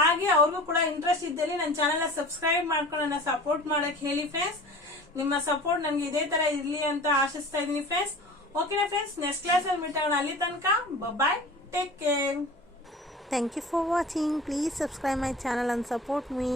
ಹಾಗೆ ಅವ್ರಿಗೂ ಕೂಡ ಇಂಟ್ರೆಸ್ಟ್ ಇದ್ದಲ್ಲಿ ನನ್ನ ಚಾನೆಲ್ ಸಬ್ಸ್ಕ್ರೈಬ್ ಮಾಡ್ಕೊಂಡು ನನ್ನ ಸಪೋರ್ಟ್ ಮಾಡಕ್ ಹೇಳಿ ಫ್ರೆಂಡ್ಸ್. ನಿಮ್ಮ ಸಪೋರ್ಟ್ ನನ್ಗೆ ಇದೇ ತರ ಇರ್ಲಿ ಅಂತ ಆಶಿಸ್ತಾ ಇದೀನಿ ಫ್ರೆಂಡ್ಸ್. ಓಕೆನಾ ಫ್ರೆಂಡ್ಸ್? ನೆಕ್ಸ್ಟ್ ಕ್ಲಾಸ್ ಅಲ್ಲಿ ಮೀಟ್ ಆಗೋಣ. ಅಲ್ಲಿ ತನಕ bye, take care. Thank you for watching. Please subscribe my channel and support me.